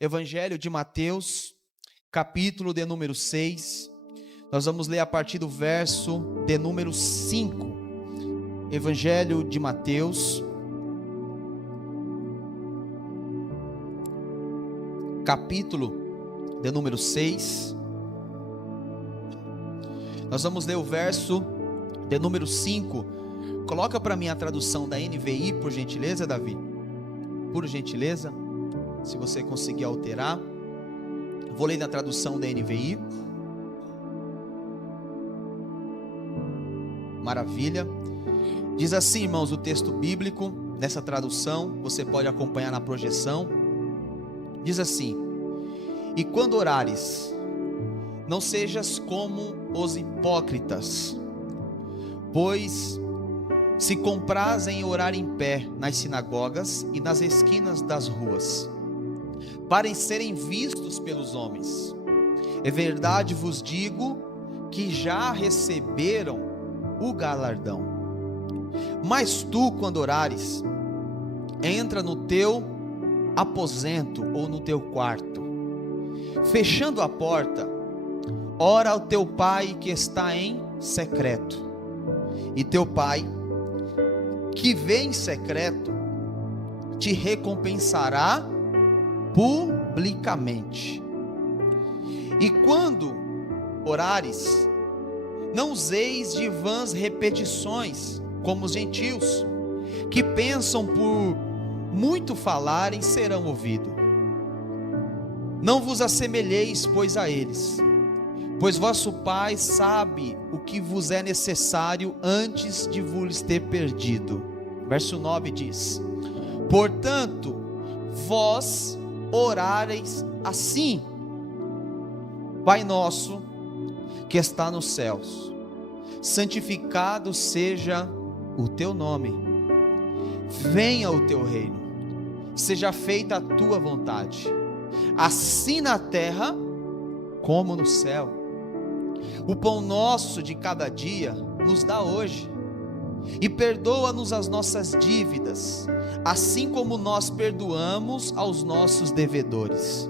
Evangelho de Mateus, capítulo de número 6. Nós vamos ler a partir do verso de número 5. Evangelho de Mateus, capítulo de número 6. Nós vamos ler o verso de número 5. Coloca para mim a tradução da NVI, por gentileza, Davi. Por gentileza, se você conseguir alterar. Vou ler na tradução da NVI. Maravilha. Diz assim, irmãos, o texto bíblico, nessa tradução, você pode acompanhar na projeção. Diz assim: e quando orares, não sejas como os hipócritas, pois se comprazem em orar em pé nas sinagogas e nas esquinas das ruas, para serem vistos pelos homens. É verdade vos digo que já receberam o galardão. Mas tu, quando orares, entra no teu aposento ou no teu quarto, fechando a porta, ora ao teu pai que está em secreto, e teu pai que vê em secreto te recompensará publicamente. E quando orares, não useis de vãs repetições, como os gentios, que pensam por muito falarem serão ouvidos. Não vos assemelheis, pois, a eles, pois vosso Pai sabe o que vos é necessário antes de vos ter perdido. Verso 9 diz: portanto, vós orareis assim: Pai nosso que está nos céus, santificado seja o teu nome, venha o teu reino, seja feita a tua vontade, assim na terra como no céu. O pão nosso de cada dia nos dá hoje, e perdoa-nos as nossas dívidas, assim como nós perdoamos aos nossos devedores,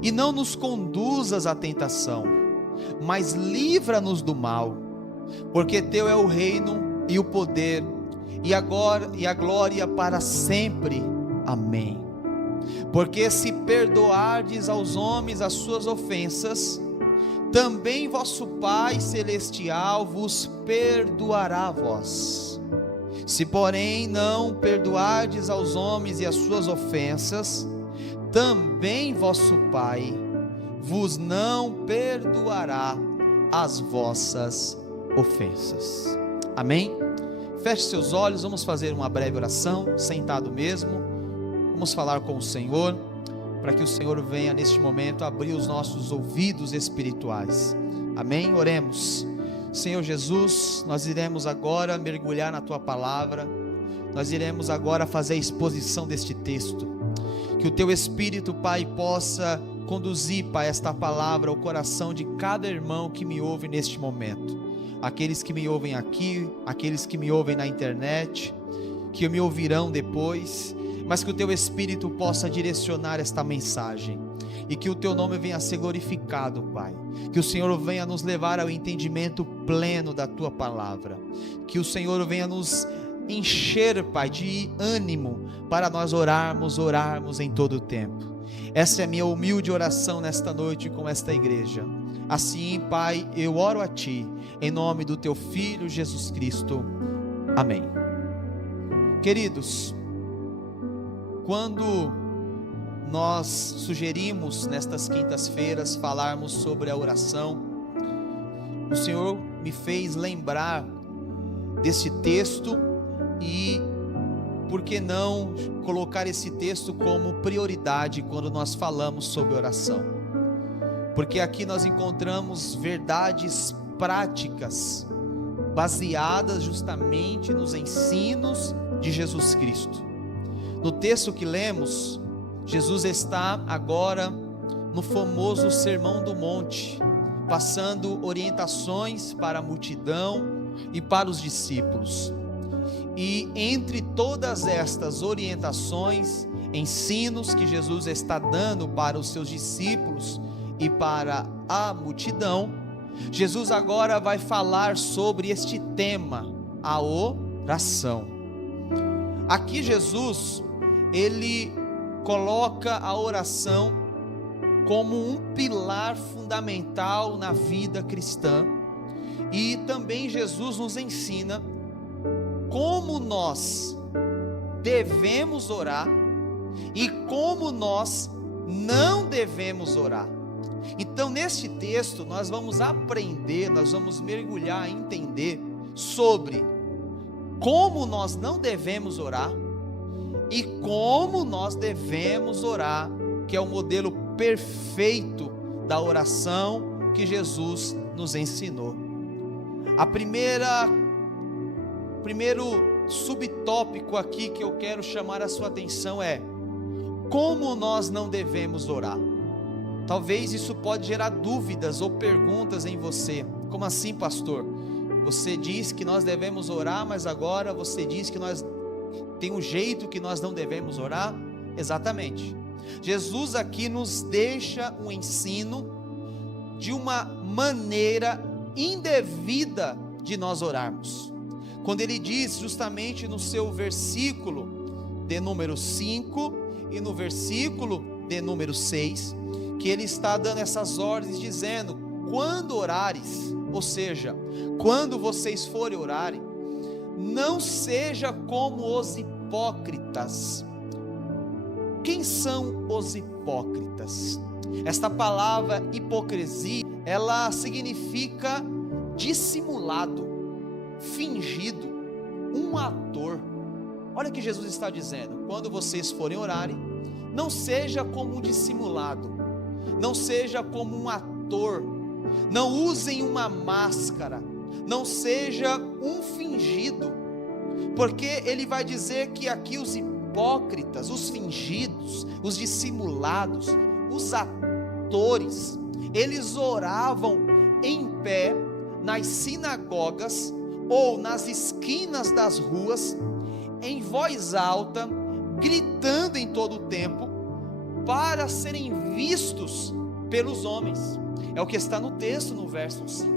e não nos conduzas à tentação, mas livra-nos do mal, porque teu é o reino e o poder e a glória para sempre. Amém. Porque se perdoardes aos homens as suas ofensas, também vosso Pai celestial vos perdoará a vós. Se porém não perdoardes aos homens e as suas ofensas, também vosso Pai vos não perdoará as vossas ofensas. Amém? Feche seus olhos, vamos fazer uma breve oração, sentado mesmo. Vamos falar com o Senhor, para que o Senhor venha neste momento abrir os nossos ouvidos espirituais. Amém? Oremos. Senhor Jesus, nós iremos agora mergulhar na Tua Palavra, nós iremos agora fazer a exposição deste texto. Que o Teu Espírito, Pai, possa conduzir, Pai, esta palavra ao coração de cada irmão que me ouve neste momento. Aqueles que me ouvem aqui, aqueles que me ouvem na internet, que me ouvirão depois, mas que o Teu Espírito possa direcionar esta mensagem, e que o Teu nome venha a ser glorificado, Pai, que o Senhor venha nos levar ao entendimento pleno da Tua Palavra, que o Senhor venha nos encher, Pai, de ânimo, para nós orarmos em todo o tempo. Essa é a minha humilde oração nesta noite com esta igreja. Assim, Pai, eu oro a Ti, em nome do Teu Filho Jesus Cristo. Amém. Queridos, quando nós sugerimos nestas quintas-feiras falarmos sobre a oração, o Senhor me fez lembrar desse texto e por que não colocar esse texto como prioridade quando nós falamos sobre oração? Porque aqui nós encontramos verdades práticas baseadas justamente nos ensinos de Jesus Cristo. No texto que lemos, Jesus está agora no famoso Sermão do Monte, passando orientações para a multidão e para os discípulos. E entre todas estas orientações, ensinos que Jesus está dando para os seus discípulos e para a multidão, Jesus agora vai falar sobre este tema, a oração. Aqui Jesus, ele coloca a oração como um pilar fundamental na vida cristã, e também Jesus nos ensina como nós devemos orar e como nós não devemos orar. Então, neste texto, nós vamos aprender, nós vamos mergulhar, entender sobre como nós não devemos orar e como nós devemos orar, que é o modelo perfeito da oração que Jesus nos ensinou. Primeiro subtópico aqui que eu quero chamar a sua atenção é como nós não devemos orar. Talvez isso pode gerar dúvidas ou perguntas em você. Como assim, pastor? Você diz que nós devemos orar, mas agora você diz que tem um jeito que nós não devemos orar? Exatamente. Jesus aqui nos deixa um ensino de uma maneira indevida de nós orarmos. Quando ele diz justamente no seu versículo de número 5 e no versículo de número 6, que ele está dando essas ordens dizendo: quando orares, ou seja, quando vocês forem orarem, não seja como os hipócritas. Quem são os hipócritas? Esta palavra hipocrisia, ela significa dissimulado, fingido, um ator. Olha o que Jesus está dizendo: quando vocês forem orarem, não seja como um dissimulado, não seja como um ator, não usem uma máscara, não seja um fingido, porque ele vai dizer que aqui os hipócritas, os fingidos, os dissimulados, os atores, eles oravam em pé nas sinagogas ou nas esquinas das ruas, em voz alta, gritando em todo o tempo, para serem vistos pelos homens. É o que está no texto, no verso 5.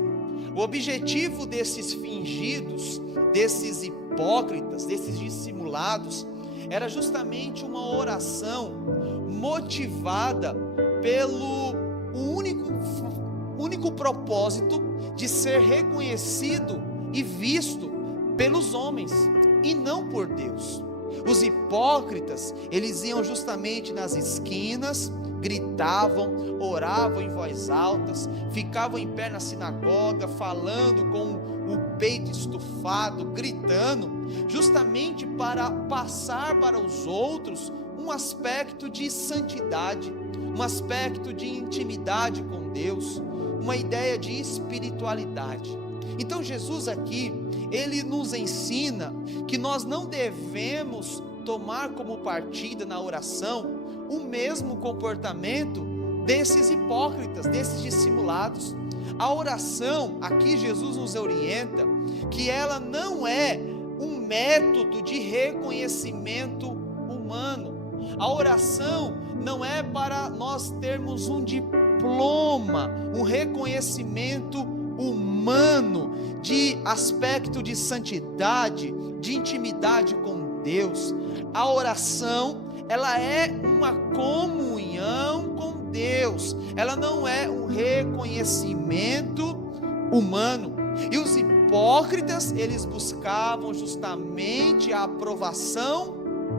O objetivo desses fingidos, desses hipócritas, desses dissimulados, era justamente uma oração motivada pelo único propósito de ser reconhecido e visto pelos homens e não por Deus. Os hipócritas, eles iam justamente nas esquinas, gritavam, oravam em voz altas, ficavam em pé na sinagoga, falando com o peito estufado, gritando, justamente para passar para os outros um aspecto de santidade, um aspecto de intimidade com Deus, uma ideia de espiritualidade. Então Jesus aqui, ele nos ensina que nós não devemos tomar como partida na oração o mesmo comportamento desses hipócritas, desses dissimulados. A oração, aqui Jesus nos orienta que ela não é um método de reconhecimento humano. A oração não é para nós termos um diploma, um reconhecimento humano de aspecto de santidade, de intimidade com Deus. A oração, ela é uma comunhão com Deus, ela não é um reconhecimento humano. E os hipócritas, eles buscavam justamente a aprovação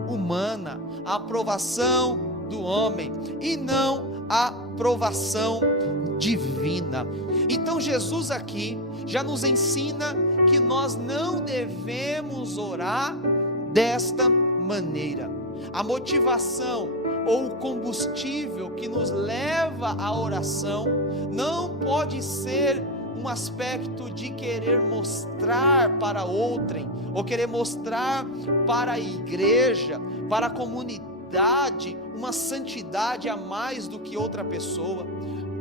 humana, a aprovação do homem, e não a aprovação divina. Então Jesus aqui já nos ensina que nós não devemos orar desta maneira. A motivação ou o combustível que nos leva à oração não pode ser um aspecto de querer mostrar para outrem, ou querer mostrar para a igreja, para a comunidade, uma santidade a mais do que outra pessoa.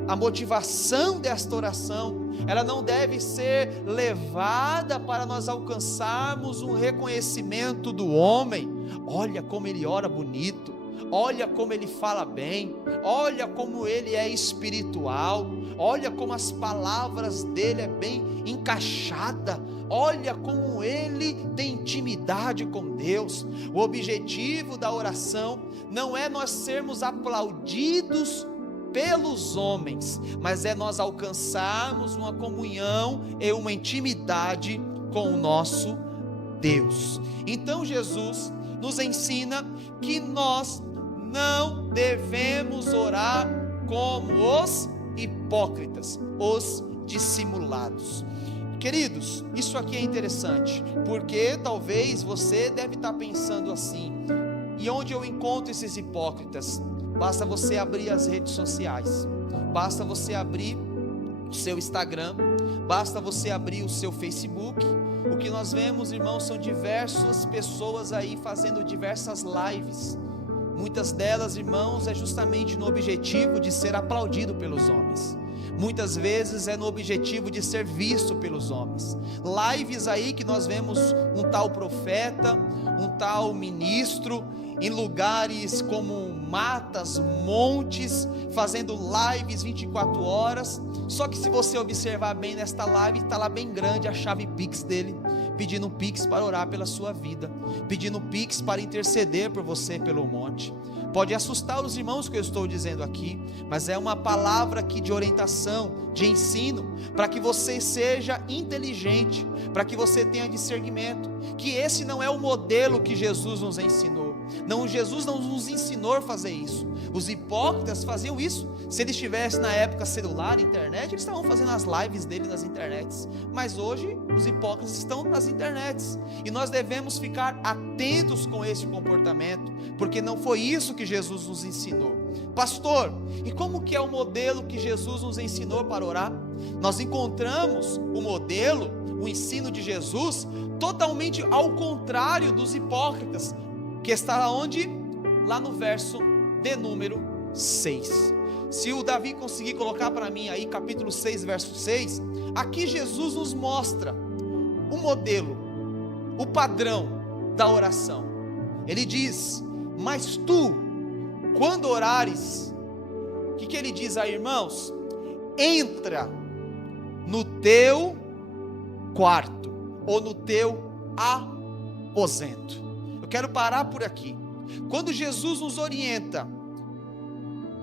A motivação desta oração, ela não deve ser levada para nós alcançarmos um reconhecimento do homem. Olha como ele ora bonito, olha como ele fala bem, olha como ele é espiritual, olha como as palavras dele é bem encaixada, olha como ele tem intimidade com Deus. O objetivo da oração não é nós sermos aplaudidos pelos homens, mas é nós alcançarmos uma comunhão e uma intimidade com o nosso Deus. Então Jesus nos ensina que nós não devemos orar como os hipócritas, os dissimulados. Queridos, isso aqui é interessante, porque talvez você deve estar pensando assim: e onde eu encontro esses hipócritas? Basta você abrir as redes sociais, basta você abrir o seu Instagram, basta você abrir o seu Facebook. O que nós vemos, irmãos, são diversas pessoas aí fazendo diversas lives. Muitas delas, irmãos, é justamente no objetivo de ser aplaudido pelos homens. Muitas vezes é no objetivo de ser visto pelos homens. Lives aí que nós vemos um tal profeta, um tal ministro, em lugares como matas, montes, fazendo lives 24 horas. Só que se você observar bem nesta live, está lá bem grande a chave Pix dele, pedindo um Pix para orar pela sua vida, pedindo um Pix para interceder por você pelo monte. Pode assustar os irmãos que eu estou dizendo aqui, mas é uma palavra aqui de orientação, de ensino, para que você seja inteligente, para que você tenha discernimento, que esse não é o modelo que Jesus nos ensinou. Não, Jesus não nos ensinou a fazer isso. Os hipócritas faziam isso. Se eles tivessem na época celular, internet, eles estavam fazendo as lives dele nas internets. Mas hoje os hipócritas estão nas internets, e nós devemos ficar atentos com esse comportamento, porque não foi isso que Jesus nos ensinou. Pastor, e como que é o modelo que Jesus nos ensinou para orar? Nós encontramos o modelo, o ensino de Jesus, totalmente ao contrário dos hipócritas, que está onde? Lá no verso de número 6. Se o Davi conseguir colocar para mim aí, capítulo 6, verso 6, aqui Jesus nos mostra o modelo, o padrão da oração. Ele diz: mas tu, quando orares, o que ele diz aí, irmãos? Entra no teu quarto, ou no teu aposento. Eu quero parar por aqui. Quando Jesus nos orienta,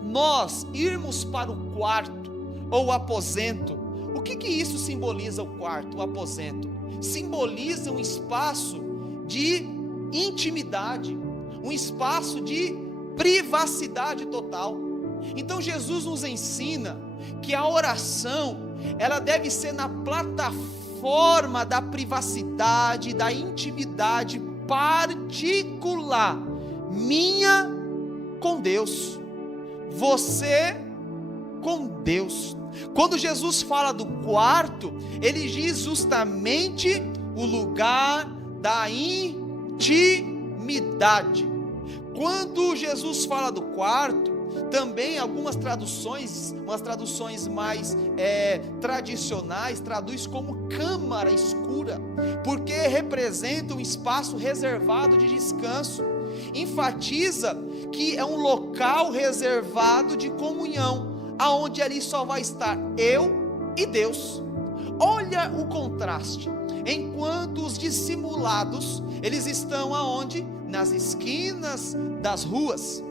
nós irmos para o quarto, ou o aposento, o que isso simboliza? O quarto, o aposento, simboliza um espaço de intimidade, um espaço de privacidade total. Então Jesus nos ensina que a oração, ela deve ser na plataforma da privacidade, da intimidade particular, minha com Deus, você com Deus. Quando Jesus fala do quarto, ele diz justamente o lugar da intimidade. Quando Jesus fala do quarto, também algumas traduções, umas traduções mais tradicionais, traduz como câmara escura, porque representa um espaço reservado de descanso. Enfatiza que é um local reservado de comunhão, aonde ali só vai estar eu e Deus. Olha o contraste. Enquanto os dissimulados, eles estão aonde? Nas esquinas das ruas.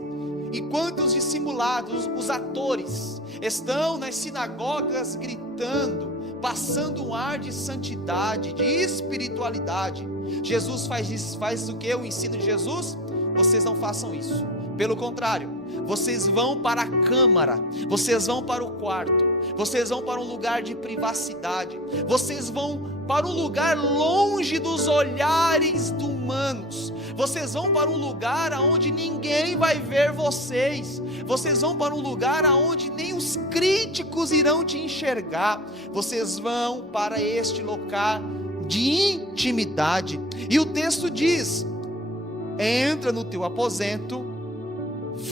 Enquanto os dissimulados, os atores, estão nas sinagogas gritando, passando um ar de santidade, de espiritualidade. Jesus faz o que? O ensino de Jesus? Vocês não façam isso. Pelo contrário, vocês vão para a câmara, vocês vão para o quarto, vocês vão para um lugar de privacidade, vocês vão para um lugar longe dos olhares humanos, vocês vão para um lugar onde ninguém vai ver vocês, vocês vão para um lugar onde nem os críticos irão te enxergar, vocês vão para este local de intimidade. E o texto diz: entra no teu aposento,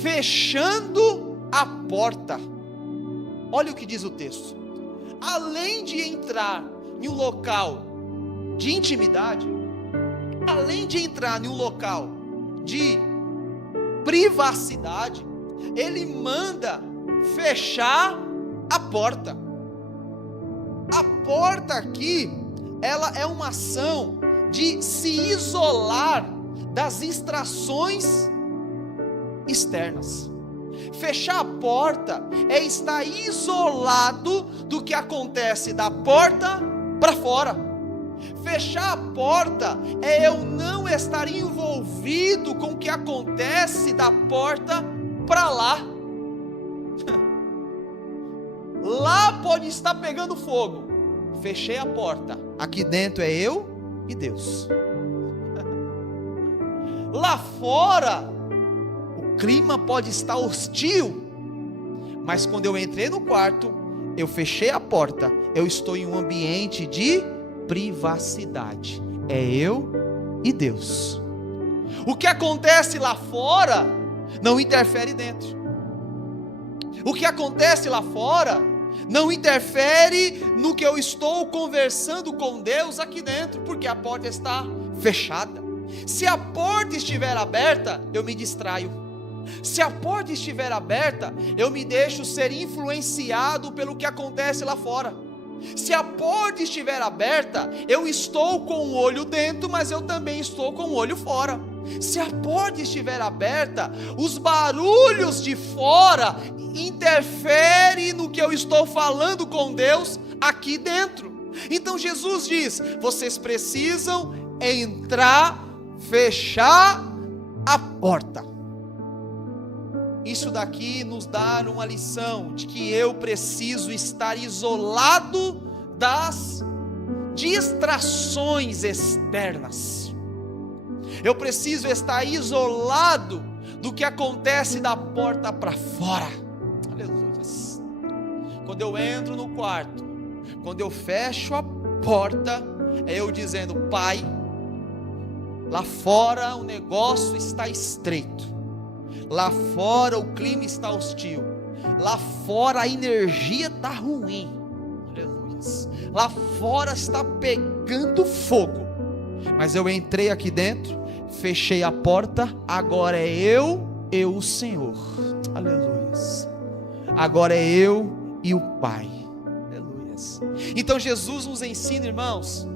fechando a porta. Olha o que diz o texto. Além de entrar em um local de intimidade, além de entrar em um local de privacidade, ele manda fechar a porta. A porta aqui, ela é uma ação de se isolar das distrações externas. Fechar a porta é estar isolado do que acontece da porta para fora. Fechar a porta é eu não estar envolvido com o que acontece da porta para lá. Lá pode estar pegando fogo. Fechei a porta. Aqui dentro é eu e Deus. Lá fora o clima pode estar hostil, mas quando eu entrei no quarto, eu fechei a porta, eu estou em um ambiente de privacidade. É eu e Deus. O que acontece lá fora não interfere dentro. O que acontece lá fora não interfere no que eu estou conversando com Deus aqui dentro, porque a porta está fechada. Se a porta estiver aberta, eu me distraio. Se a porta estiver aberta, eu me deixo ser influenciado pelo que acontece lá fora. Se a porta estiver aberta, eu estou com o olho dentro, mas eu também estou com o olho fora. Se a porta estiver aberta, os barulhos de fora interferem no que eu estou falando com Deus aqui dentro. Então Jesus diz: vocês precisam entrar, fechar a porta. Isso daqui nos dá uma lição de que eu preciso estar isolado das distrações externas. Eu preciso estar isolado do que acontece da porta para fora. Aleluia. Quando eu entro no quarto, quando eu fecho a porta, é eu dizendo: Pai, lá fora o negócio está estreito. Lá fora o clima está hostil. Lá fora a energia está ruim. Aleluia. Lá fora está pegando fogo. Mas eu entrei aqui dentro, fechei a porta. Agora é eu o Senhor. Aleluia. Agora é eu e o Pai. Aleluia. Então Jesus nos ensina, irmãos,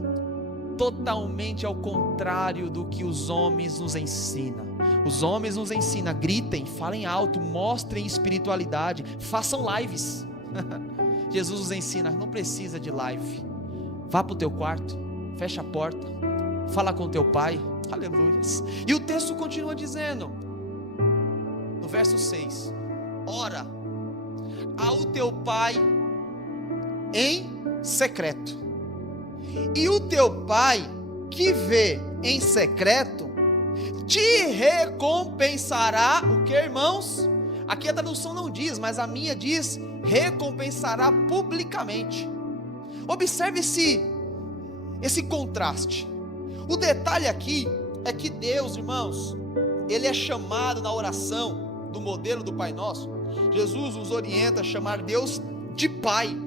totalmente ao contrário do que os homens nos ensinam. Os homens nos ensinam: gritem, falem alto, mostrem espiritualidade, façam lives. Jesus nos ensina: não precisa de live. Vá para o teu quarto, fecha a porta, fala com teu pai. Aleluia. E o texto continua dizendo, no verso 6: ora ao teu pai em secreto, e o teu pai que vê em secreto te recompensará. O que, irmãos? Aqui a tradução não diz, mas a minha diz: recompensará publicamente. Observe esse contraste. O detalhe aqui é que Deus, irmãos, ele é chamado na oração do modelo do Pai Nosso. Jesus nos orienta a chamar Deus de Pai.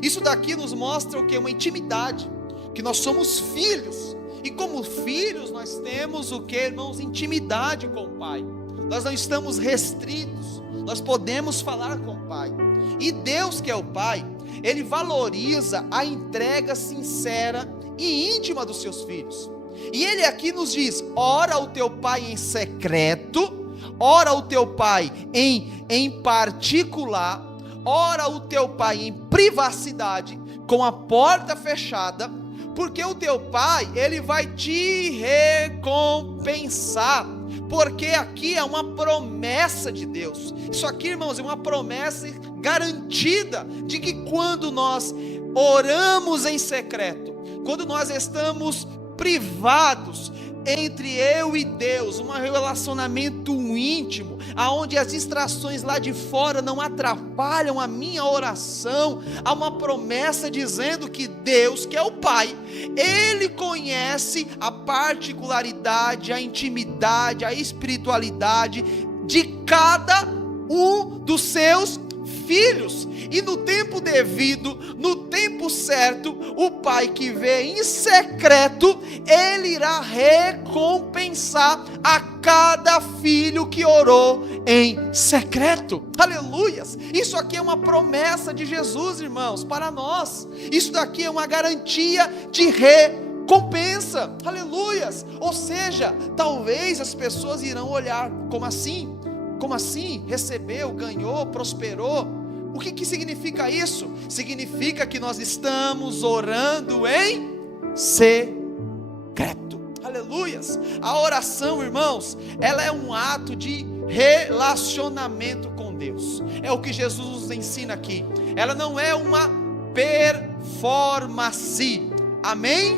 Isso daqui nos mostra o que? Uma intimidade, que nós somos filhos. E como filhos nós temos o que, irmãos? Intimidade com o Pai. Nós não estamos restritos, nós podemos falar com o Pai. E Deus, que é o Pai, Ele valoriza a entrega sincera e íntima dos seus filhos. E Ele aqui nos diz: ora o teu Pai em secreto, ora o teu Pai em particular, ora o teu Pai em privacidade, com a porta fechada, porque o teu Pai, Ele vai te recompensar, porque aqui é uma promessa de Deus. Isso aqui, irmãos, é uma promessa garantida, de que quando nós oramos em secreto, quando nós estamos privados, entre eu e Deus, um relacionamento íntimo, aonde as distrações lá de fora não atrapalham a minha oração, há uma promessa dizendo que Deus, que é o Pai, Ele conhece a particularidade, a intimidade, a espiritualidade de cada um dos seus filhos. E no tempo devido, no tempo certo, o Pai que vê em secreto, Ele irá recompensar a cada filho que orou em secreto. Aleluias! Isso aqui é uma promessa de Jesus, irmãos, para nós. Isso daqui é uma garantia de recompensa. Aleluias! Ou seja, talvez as pessoas irão olhar, como assim? Como assim? Recebeu, ganhou, prosperou? O que significa isso? Significa que nós estamos orando em secreto. Aleluias! A oração, irmãos, ela é um ato de relacionamento com Deus. É o que Jesus nos ensina aqui. Ela não é uma performance. Amém?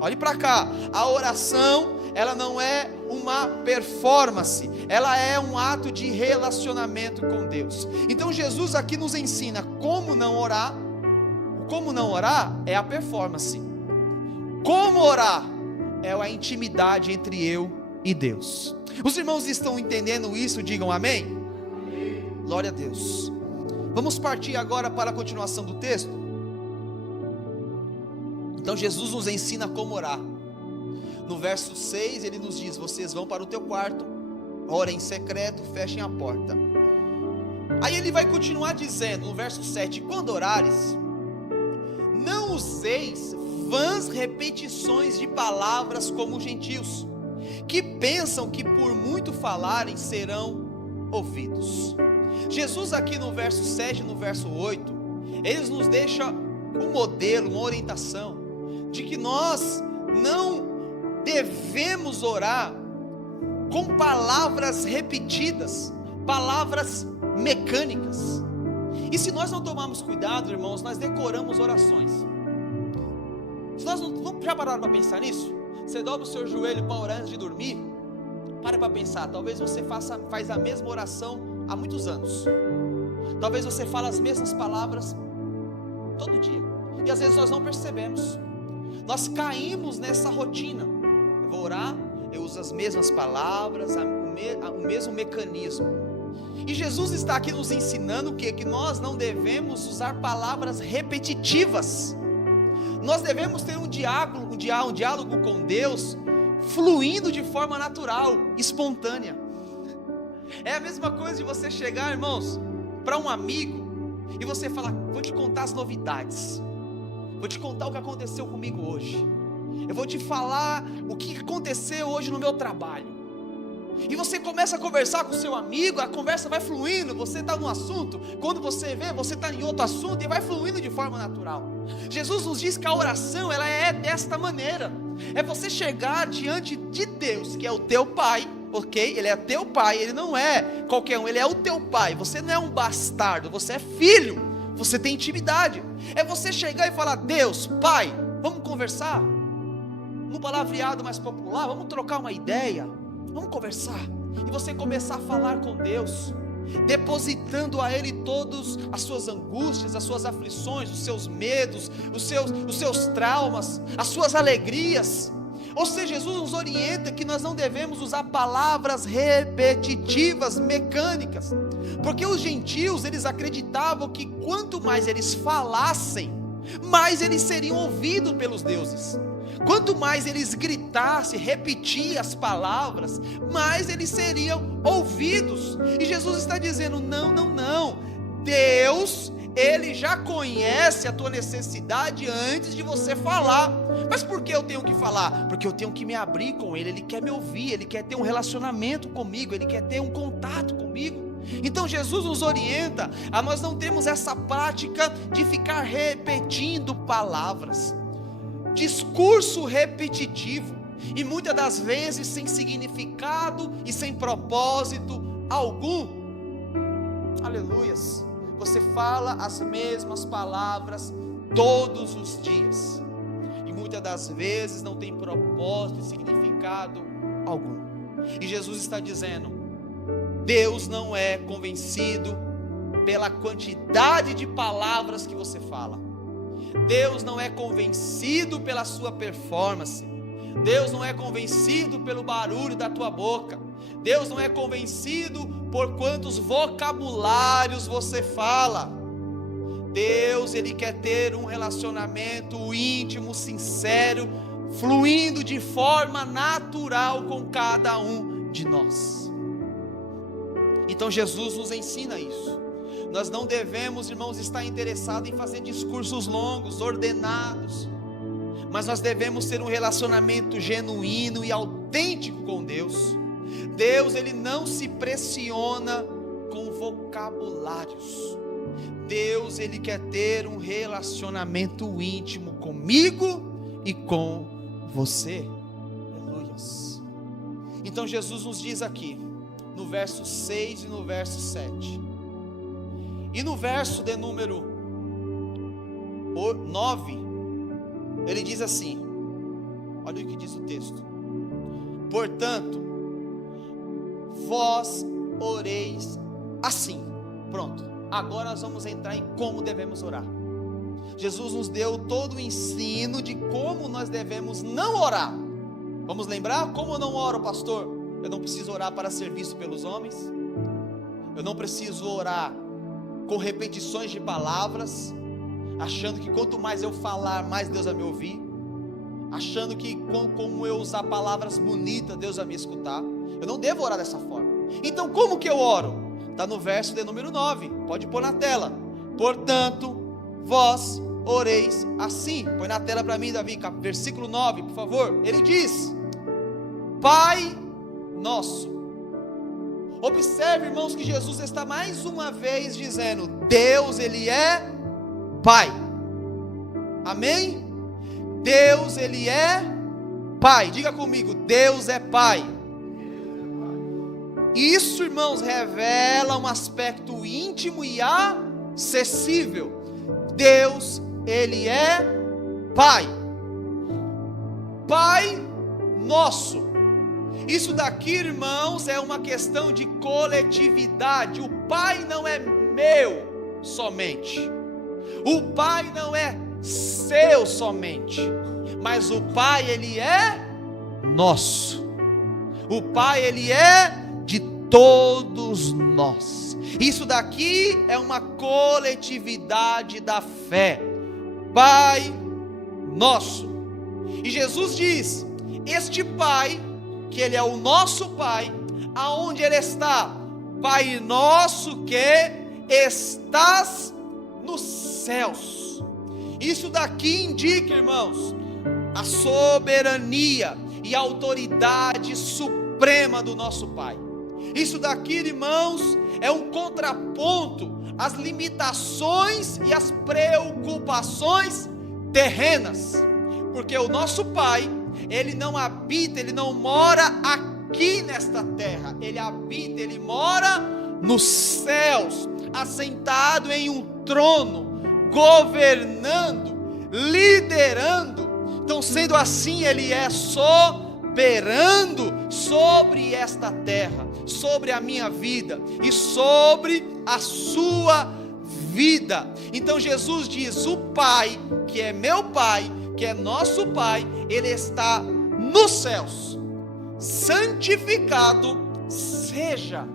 Olhe para cá. A oração, ela não é uma performance, ela é um ato de relacionamento com Deus. Então Jesus aqui nos ensina como não orar. Como não orar é a performance. Como orar é a intimidade entre eu e Deus. Os irmãos estão entendendo isso? Digam amém? Amém. Glória a Deus. Vamos partir agora para a continuação do texto. Então Jesus nos ensina como orar. No verso 6 ele nos diz: vocês vão para o teu quarto, orem em secreto, fechem a porta. Aí ele vai continuar dizendo no verso 7: quando orares, não useis vãs repetições de palavras como os gentios, que pensam que por muito falarem serão ouvidos. Jesus aqui no verso 7 e no verso 8, eles nos deixa um modelo, uma orientação, de que nós não devemos orar com palavras repetidas, palavras mecânicas. E se nós não tomarmos cuidado, irmãos, nós decoramos orações. Se nós não já pararam para pensar nisso? Você dobra o seu joelho para orar antes de dormir? Para pensar, talvez você faz a mesma oração há muitos anos. Talvez você fale as mesmas palavras todo dia. E às vezes nós não percebemos. Nós caímos nessa rotina. Eu vou orar, eu uso as mesmas palavras, o mesmo mecanismo. E Jesus está aqui nos ensinando o quê? Que nós não devemos usar palavras repetitivas. Nós devemos ter um diálogo com Deus, fluindo de forma natural, espontânea. É a mesma coisa de você chegar, irmãos, para um amigo, e você falar: vou te contar as novidades, vou te contar o que aconteceu comigo hoje, eu vou te falar o que aconteceu hoje no meu trabalho. E você começa a conversar com o seu amigo, a conversa vai fluindo, você está num assunto, quando você vê, você está em outro assunto, e vai fluindo de forma natural. Jesus nos diz que a oração, ela é desta maneira, é você chegar diante de Deus, que é o teu Pai, ok? Ele é teu Pai, ele não é qualquer um, ele é o teu Pai. Você não é um bastardo, você é filho, você tem intimidade. É você chegar e falar: Deus, Pai, vamos conversar? Num palavreado mais popular, vamos trocar uma ideia, vamos conversar. E você começar a falar com Deus, depositando a Ele todas as suas angústias, as suas aflições, os seus medos, os seus traumas, as suas alegrias. Ou seja, Jesus nos orienta que nós não devemos usar palavras repetitivas, mecânicas, porque os gentios, eles acreditavam que quanto mais eles falassem, mais eles seriam ouvidos pelos deuses. Quanto mais eles gritassem, repetiam as palavras, mais eles seriam ouvidos. E Jesus está dizendo: não, Deus, Ele já conhece a tua necessidade antes de você falar. Mas por que eu tenho que falar? Porque eu tenho que me abrir com Ele. Ele quer me ouvir, Ele quer ter um relacionamento comigo, Ele quer ter um contato comigo. Então Jesus nos orienta a nós não termos essa prática de ficar repetindo palavras, discurso repetitivo, e muitas das vezes sem significado e sem propósito algum. Aleluias. Você fala as mesmas palavras todos os dias, e muitas das vezes não tem propósito e significado algum. E Jesus está dizendo: Deus não é convencido pela quantidade de palavras que você fala. Deus não é convencido pela sua performance. Deus não é convencido pelo barulho da tua boca. Deus não é convencido por quantos vocabulários você fala. Deus, Ele quer ter um relacionamento íntimo, sincero, fluindo de forma natural com cada um de nós. Então Jesus nos ensina isso. Nós não devemos, irmãos, estar interessados em fazer discursos longos, ordenados, mas nós devemos ter um relacionamento genuíno e autêntico com Deus. Deus, Ele não se pressiona com vocabulários. Deus, Ele quer ter um relacionamento íntimo comigo e com você. Aleluias. Então Jesus nos diz aqui, no verso 6 e no verso 7, e no verso de número 9, ele diz assim, olha o que diz o texto: portanto, vós oreis assim. Pronto, agora nós vamos entrar em como devemos orar. Jesus nos deu todo o ensino de como nós devemos não orar. Vamos lembrar? Como eu não oro, pastor? Eu não preciso orar para ser visto pelos homens. Eu não preciso orar com repetições de palavras, achando que quanto mais eu falar, mais Deus vai me ouvir, achando que como eu usar palavras bonitas, Deus vai me escutar. Eu não devo orar dessa forma. Então como que eu oro? Está no verso de número 9, pode pôr na tela. Portanto, vós oreis assim. Põe na tela para mim, Davi, versículo 9, por favor. Ele diz: Pai nosso. Observe, irmãos, que Jesus está mais uma vez dizendo: Deus, Ele é Pai. Amém? Deus, Ele é Pai. Diga comigo: Deus é Pai. Isso, irmãos, revela um aspecto íntimo e acessível. Deus, Ele é Pai. Pai nosso. Isso daqui, irmãos, é uma questão de coletividade. O Pai não é meu somente. O Pai não é seu somente. Mas o Pai, Ele é nosso. O Pai, Ele é de todos nós. Isso daqui é uma coletividade da fé. Pai nosso. E Jesus diz: este Pai, que Ele é o nosso Pai, aonde Ele está? Pai nosso que estás nos céus. Isso daqui indica, irmãos, a soberania e a autoridade suprema do nosso Pai. Isso daqui, irmãos, é um contraponto às limitações e às preocupações terrenas, porque o nosso Pai, Ele não habita, Ele não mora aqui nesta terra, Ele habita, Ele mora nos céus, assentado em um trono, governando, liderando. Então, sendo assim, Ele é soberano sobre esta terra, sobre a minha vida e sobre a sua vida. Então Jesus diz: o Pai, que é meu Pai, que é nosso Pai, Ele está nos céus. Santificado seja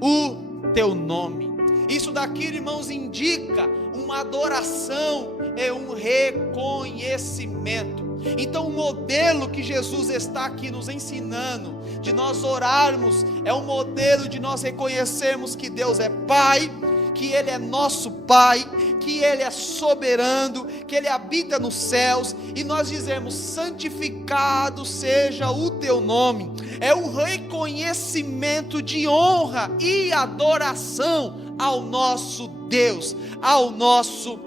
o teu nome. Isso daqui, irmãos, indica uma adoração e um reconhecimento. Então o modelo que Jesus está aqui nos ensinando, de nós orarmos, é um modelo de nós reconhecermos que Deus é Pai, que Ele é nosso Pai, que Ele é soberano, que Ele habita nos céus, e nós dizemos: santificado seja o teu nome. É um reconhecimento de honra e adoração ao nosso Deus, ao nosso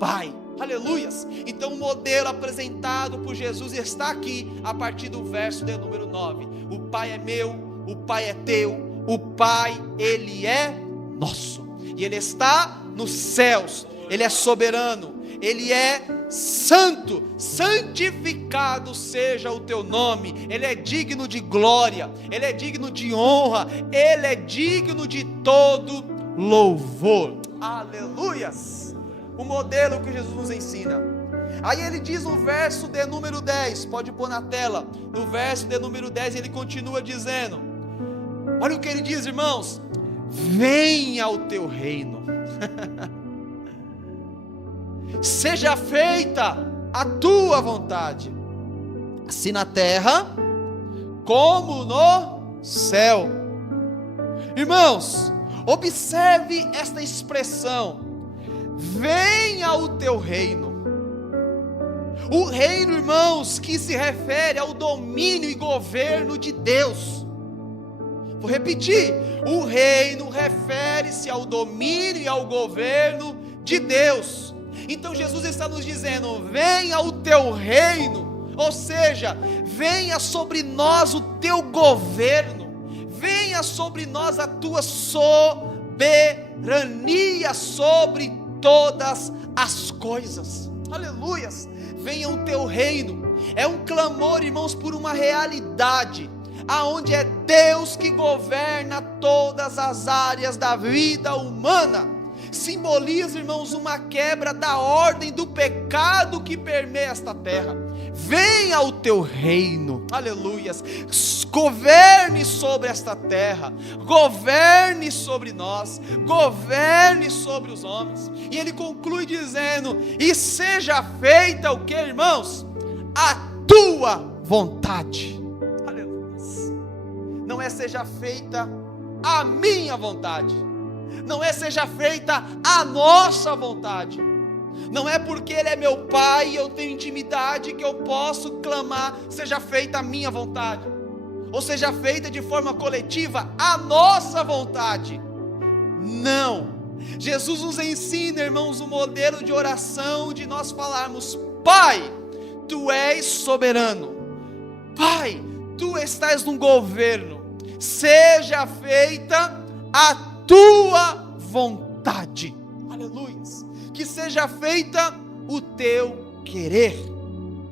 Pai. Aleluias. Então o modelo apresentado por Jesus está aqui, a partir do verso de número 9. O Pai é meu, o Pai é teu, o Pai, Ele é nosso, e Ele está nos céus, Ele é soberano, Ele é santo. Santificado seja o teu nome. Ele é digno de glória, Ele é digno de honra, Ele é digno de todo louvor. Aleluias. O modelo que Jesus nos ensina. Aí ele diz no verso de número 10, pode pôr na tela, no verso de número 10 ele continua dizendo, olha o que ele diz, irmãos: venha o teu reino. seja feita a tua vontade, assim na terra como no céu. Irmãos, observe esta expressão: venha o teu reino. O reino, irmãos, que se refere ao domínio e governo de Deus. Vou repetir: o reino refere-se ao domínio e ao governo de Deus. Então Jesus está nos dizendo: venha o teu reino, ou seja, venha sobre nós o teu governo, venha sobre nós a tua soberania sobre todas as coisas. Aleluias! Venha o teu reino. É um clamor, irmãos, por uma realidade aonde é Deus que governa todas as áreas da vida humana. Simboliza, irmãos, uma quebra da ordem do pecado que permeia esta terra. Venha o teu reino, aleluias, governe sobre esta terra, governe sobre nós, governe sobre os homens. E ele conclui dizendo: e seja feita o que, irmãos? A tua vontade. Aleluias. Não é seja feita a minha vontade, não é seja feita a nossa vontade. Não é porque Ele é meu Pai e eu tenho intimidade que eu posso clamar, seja feita a minha vontade, ou seja feita de forma coletiva a nossa vontade. Não. Jesus nos ensina, irmãos, um modelo de oração de nós falarmos: Pai, Tu és soberano, Pai, Tu estás no governo, seja feita a Tua vontade. Aleluias. Que seja feita o teu querer.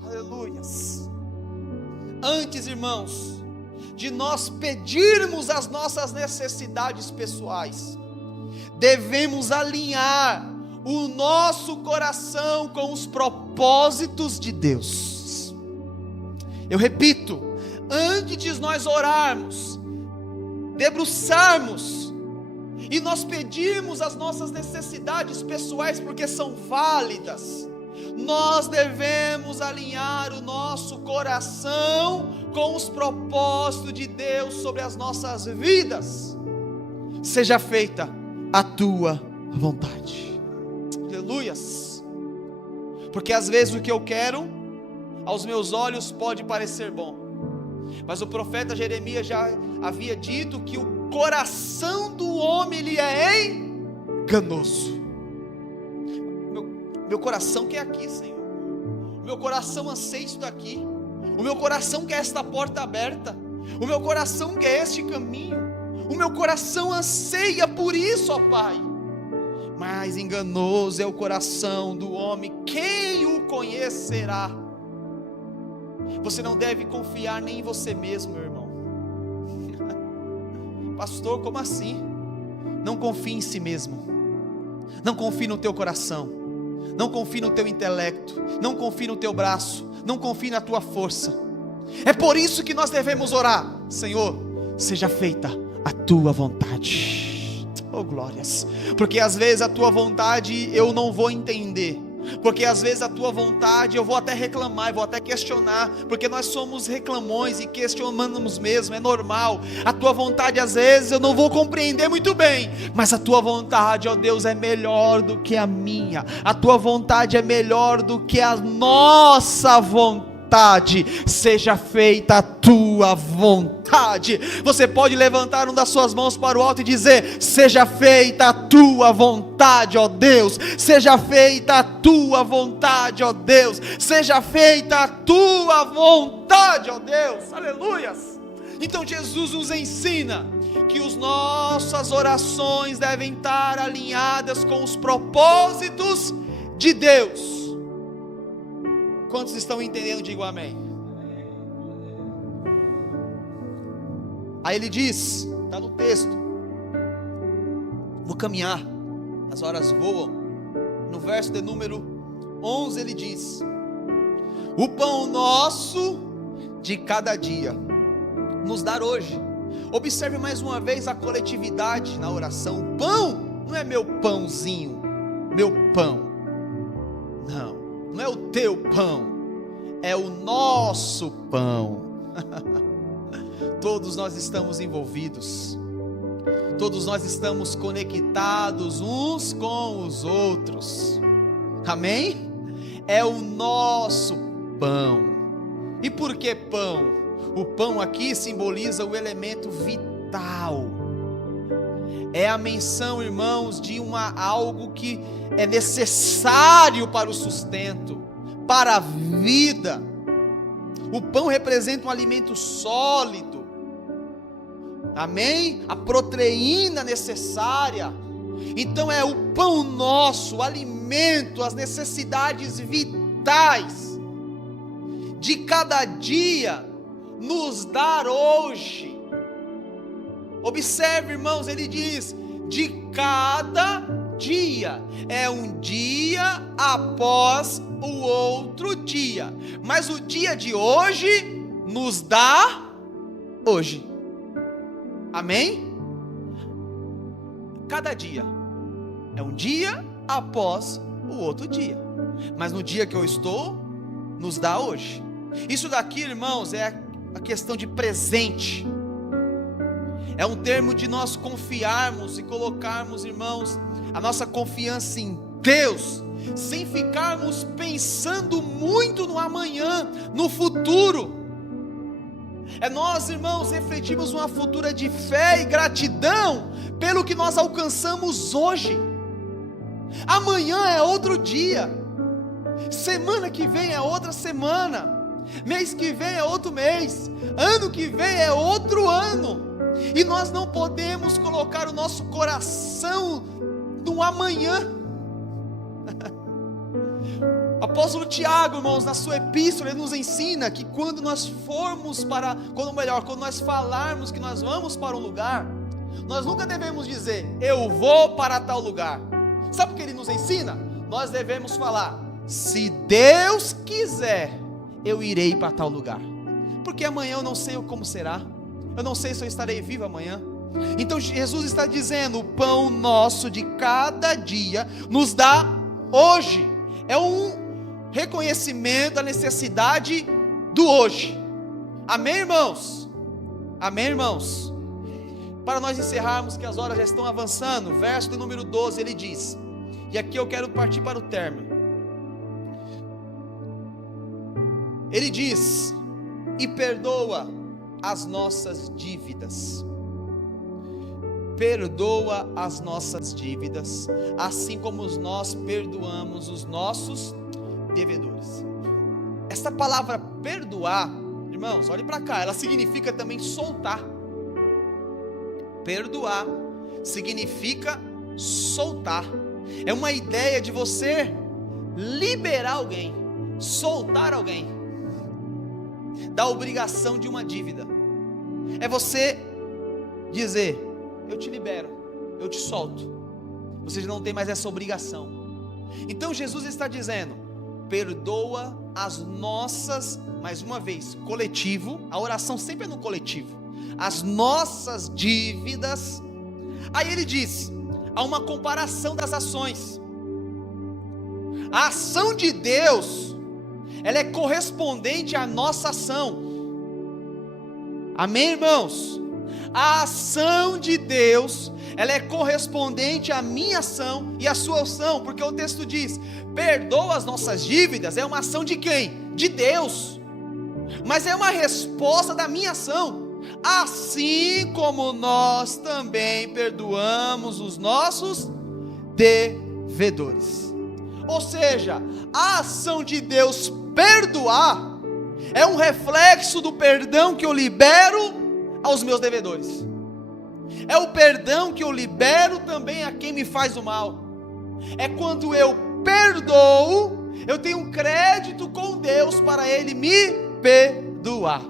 Aleluias. Antes, irmãos, de nós pedirmos as nossas necessidades pessoais, devemos alinhar o nosso coração com os propósitos de Deus. Eu repito, antes de nós orarmos, debruçarmos e nós pedimos as nossas necessidades pessoais, porque são válidas, nós devemos alinhar o nosso coração com os propósitos de Deus sobre as nossas vidas. Seja feita a tua vontade. Aleluias. Porque às vezes o que eu quero aos meus olhos pode parecer bom, mas o profeta Jeremias já havia dito que o coração do homem, ele é enganoso. Meu coração quer aqui, Senhor. O meu coração anseia isso daqui. O meu coração quer esta porta aberta. O meu coração quer este caminho. O meu coração anseia por isso, ó Pai. Mas enganoso é o coração do homem, quem o conhecerá? Você não deve confiar nem em você mesmo, meu irmão. Pastor, como assim? Não confie em si mesmo. Não confie no teu coração. Não confie no teu intelecto. Não confie no teu braço. Não confie na tua força. É por isso que nós devemos orar: Senhor, seja feita a tua vontade. Oh glórias. Porque às vezes a tua vontade eu não vou entender. Porque às vezes a tua vontade eu vou até reclamar, eu vou até questionar, porque nós somos reclamões e questionamos mesmo, é normal. A tua vontade às vezes eu não vou compreender muito bem, mas a tua vontade, ó Deus, é melhor do que a minha. A tua vontade é melhor do que a nossa vontade. Seja feita a tua vontade. Você pode levantar uma das suas mãos para o alto e dizer: seja feita a tua vontade, ó Deus. Seja feita a tua vontade, ó Deus. Seja feita a tua vontade, ó Deus. Aleluias. Então Jesus nos ensina que as nossas orações devem estar alinhadas com os propósitos de Deus. Quantos estão entendendo? Digo amém. Aí ele diz, está no texto: vou caminhar, as horas voam. No verso de número 11 ele diz: o pão nosso de cada dia nos dar hoje. Observe mais uma vez a coletividade na oração. O pão não é meu pãozinho, meu pão. Não é o teu pão, é o nosso pão. Todos nós estamos envolvidos, todos nós estamos conectados uns com os outros, amém? É o nosso pão. E por que pão? O pão aqui simboliza o elemento vital, é a menção, irmãos, de algo que é necessário para o sustento, para a vida. O pão representa um alimento sólido, amém? A proteína necessária. Então é o pão nosso, o alimento, as necessidades vitais de cada dia nos dar hoje. Observe, irmãos, ele diz: de cada dia, é um dia após o outro dia, mas o dia de hoje nos dá hoje, amém? Cada dia é um dia após o outro dia, mas no dia que eu estou, nos dá hoje. Isso daqui, irmãos, é a questão de presente. É um termo de nós confiarmos e colocarmos, irmãos, a nossa confiança em Deus, sem ficarmos pensando muito no amanhã, no futuro. É nós, irmãos, refletirmos uma futura de fé e gratidão pelo que nós alcançamos hoje. Amanhã é outro dia, semana que vem é outra semana, mês que vem é outro mês, ano que vem é outro ano. E nós não podemos colocar o nosso coração no amanhã. O apóstolo Tiago, irmãos, na sua epístola, ele nos ensina que quando nós falarmos que nós vamos para um lugar, nós nunca devemos dizer, eu vou para tal lugar. Sabe o que ele nos ensina? Nós devemos falar, se Deus quiser, eu irei para tal lugar, porque amanhã eu não sei como será, eu não sei se eu estarei vivo amanhã. Então Jesus está dizendo, o pão nosso de cada dia nos dá hoje. É um reconhecimento da necessidade do hoje. Amém, irmãos? Amém, irmãos? Para nós encerrarmos, que as horas já estão avançando, verso de número 12, ele diz, e aqui eu quero partir para o término. Ele diz, e perdoa as nossas dívidas. Perdoa as nossas dívidas, assim como nós perdoamos os nossos devedores. Esta palavra perdoar, irmãos, olhe para cá, ela significa também soltar. Perdoar significa soltar. É uma ideia de você liberar alguém, soltar alguém da obrigação de uma dívida. É você dizer, eu te libero, eu te solto, você já não tem mais essa obrigação. Então Jesus está dizendo, perdoa as nossas, mais uma vez, coletivo, a oração sempre é no coletivo, as nossas dívidas. Aí ele diz, há uma comparação das ações. A ação de Deus, ela é correspondente à nossa ação. Amém, irmãos? A ação de Deus, ela é correspondente à minha ação e à sua ação, porque o texto diz, perdoa as nossas dívidas, é uma ação de quem? De Deus, mas é uma resposta da minha ação, assim como nós também perdoamos os nossos devedores. Ou seja, a ação de Deus perdoar é um reflexo do perdão que eu libero aos meus devedores. É o perdão que eu libero também a quem me faz o mal. É quando eu perdoo, eu tenho um crédito com Deus para Ele me perdoar.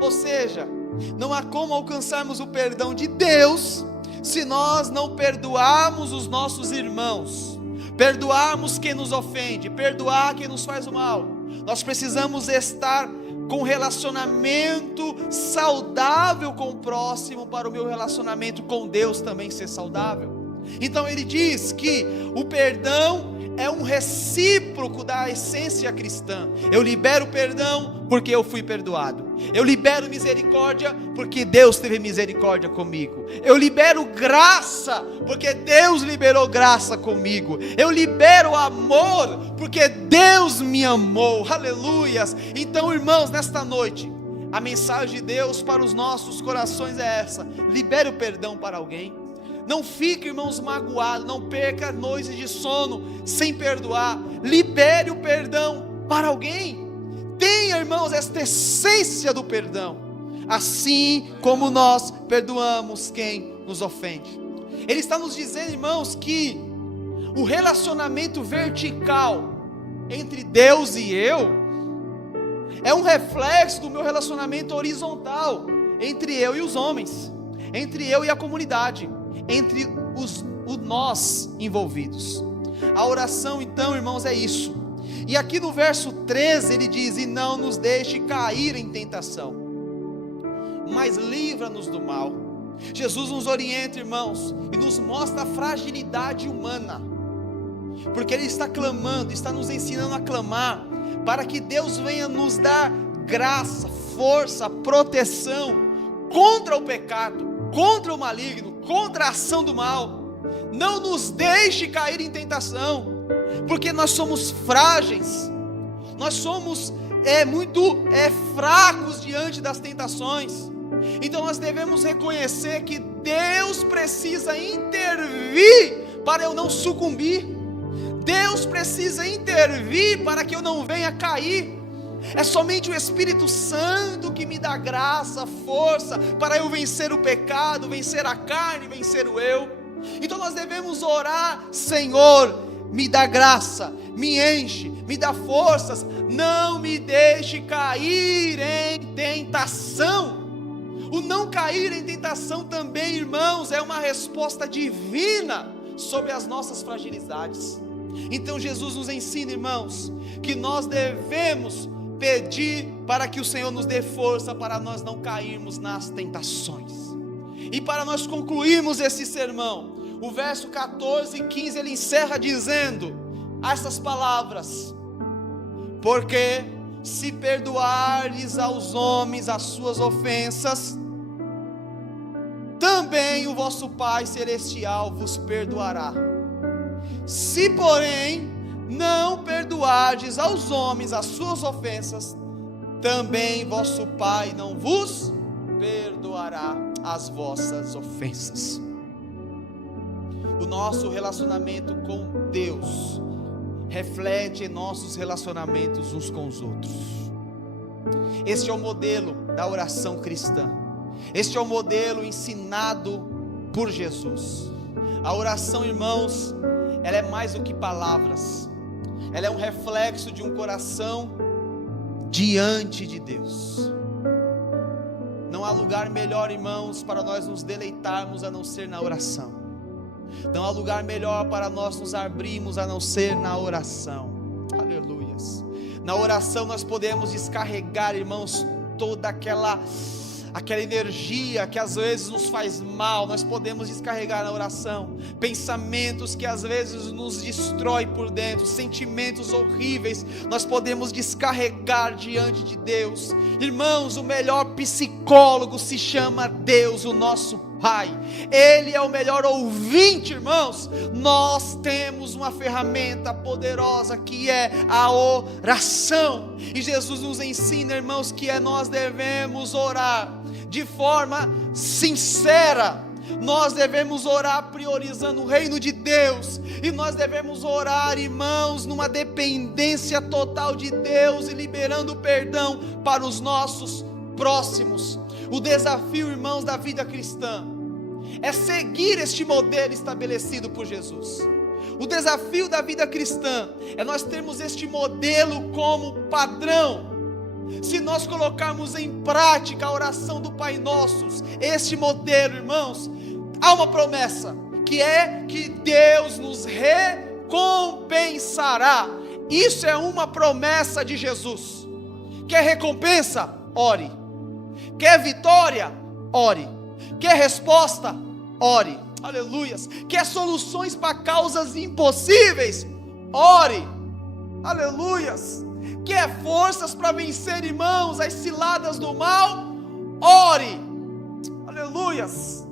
Ou seja, não há como alcançarmos o perdão de Deus se nós não perdoarmos os nossos irmãos, perdoarmos quem nos ofende, perdoar quem nos faz o mal. Nós precisamos estar com relacionamento saudável com o próximo, para o meu relacionamento com Deus também ser saudável. Então ele diz que o perdão é um recíproco da essência cristã. Eu libero perdão porque eu fui perdoado. Eu libero misericórdia porque Deus teve misericórdia comigo. Eu libero graça porque Deus liberou graça comigo. Eu libero amor porque Deus me amou. Aleluias. Então, irmãos, nesta noite, a mensagem de Deus para os nossos corações é essa: libere o perdão para alguém. Não fique, irmãos, magoado, não perca noites de sono sem perdoar. Libere o perdão para alguém. Tenha, irmãos, esta essência do perdão, assim como nós perdoamos quem nos ofende. Ele está nos dizendo, irmãos, que o relacionamento vertical entre Deus e eu é um reflexo do meu relacionamento horizontal entre eu e os homens, entre eu e a comunidade, entre os nós envolvidos. A oração, então, irmãos, é isso. E aqui no verso 13 ele diz: e não nos deixe cair em tentação, mas livra-nos do mal. Jesus nos orienta, irmãos, e nos mostra a fragilidade humana, porque Ele está clamando, está nos ensinando a clamar, para que Deus venha nos dar graça, força, proteção, contra o pecado, contra o maligno, contra a ação do mal. Não nos deixe cair em tentação, porque nós somos frágeis, nós somos muito fracos diante das tentações. Então nós devemos reconhecer que Deus precisa intervir para eu não sucumbir. Deus precisa intervir para que eu não venha cair. É somente o Espírito Santo que me dá graça, força para eu vencer o pecado, vencer a carne, vencer o eu. Então nós devemos orar: Senhor, me dá graça, me enche, me dá forças, não me deixe cair em tentação. O não cair em tentação também, irmãos, é uma resposta divina sobre as nossas fragilidades. Então Jesus nos ensina, irmãos, que nós devemos pedir para que o Senhor nos dê força para nós não cairmos nas tentações. E para nós concluirmos esse sermão, o verso 14 e 15 ele encerra dizendo essas palavras: porque se perdoares aos homens as suas ofensas, também o vosso Pai Celestial vos perdoará. Se porém não perdoardes aos homens as suas ofensas, também vosso Pai não vos perdoará as vossas ofensas. O nosso relacionamento com Deus reflete em nossos relacionamentos uns com os outros. Este é o modelo da oração cristã. Este é o modelo ensinado por Jesus. A oração, irmãos, ela é mais do que palavras. Ela é um reflexo de um coração diante de Deus. Não há lugar melhor, irmãos, para nós nos deleitarmos a não ser na oração. Não há lugar melhor para nós nos abrirmos a não ser na oração. Aleluias. Na oração nós podemos descarregar, irmãos, toda aquela energia que às vezes nos faz mal. Nós podemos descarregar na oração pensamentos que às vezes nos destrói por dentro, sentimentos horríveis, nós podemos descarregar diante de Deus. Irmãos, o melhor psicólogo se chama Deus, o nosso Pai. Ele é o melhor ouvinte, irmãos. Nós temos uma ferramenta poderosa que é a oração, e Jesus nos ensina, irmãos, que nós devemos orar de forma sincera. Nós devemos orar priorizando o reino de Deus, e nós devemos orar, irmãos, numa dependência total de Deus e liberando perdão para os nossos próximos. O desafio, irmãos, da vida cristã é seguir este modelo estabelecido por Jesus. O desafio da vida cristã é nós termos este modelo como padrão. Se nós colocarmos em prática a oração do Pai Nosso, este modelo, irmãos, há uma promessa, que é que Deus nos recompensará. Isso é uma promessa de Jesus. Quer recompensa? Ore. Quer vitória? Ore. Quer resposta? Ore. aleluias, quer soluções para causas impossíveis, ore, aleluias, quer forças para vencer, irmãos, as ciladas do mal, ore, aleluias.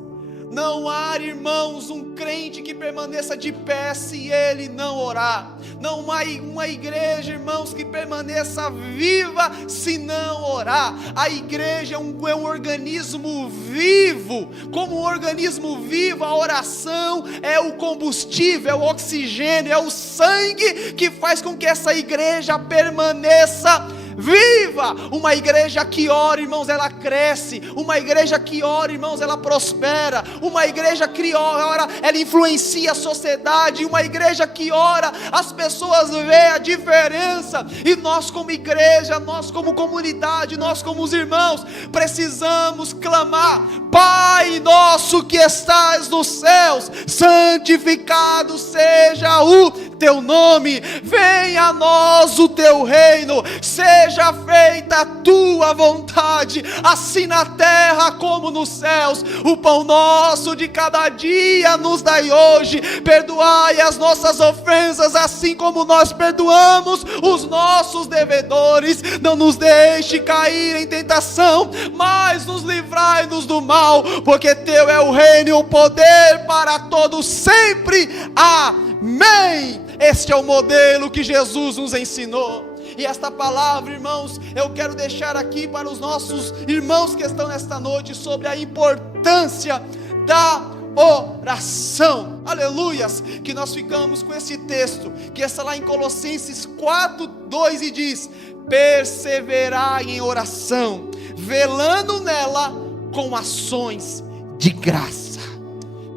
Não há, irmãos, um crente que permaneça de pé se ele não orar. Não há uma igreja, irmãos, que permaneça viva se não orar. A igreja é um organismo vivo. Como um organismo vivo, a oração é o combustível, é o oxigênio, é o sangue que faz com que essa igreja permaneça viva. Uma igreja que ora, irmãos, ela cresce. Uma igreja que ora, irmãos, ela prospera. Uma igreja que ora, ela influencia a sociedade. Uma igreja que ora, as pessoas veem a diferença. E nós como igreja, nós como comunidade, nós como os irmãos, precisamos clamar: Pai nosso que estás nos céus, santificado seja o teu nome, venha a nós o teu reino, seja feita a tua vontade, assim na terra como nos céus. O pão nosso de cada dia nos dai hoje, perdoai as nossas ofensas, assim como nós perdoamos os nossos devedores, não nos deixe cair em tentação, mas nos livrai-nos do mal, porque teu é o reino e o poder para todos sempre. Amém. Este é o modelo que Jesus nos ensinou. E esta palavra, irmãos, eu quero deixar aqui para os nossos irmãos que estão nesta noite, sobre a importância da oração. Aleluias, que nós ficamos com esse texto, que está lá em Colossenses 4:2, e diz: perseverai em oração, velando nela com ações de graça.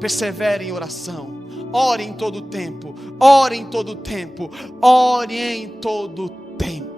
Persevere em oração. Ore em todo tempo, ore em todo tempo, ore em todo tempo.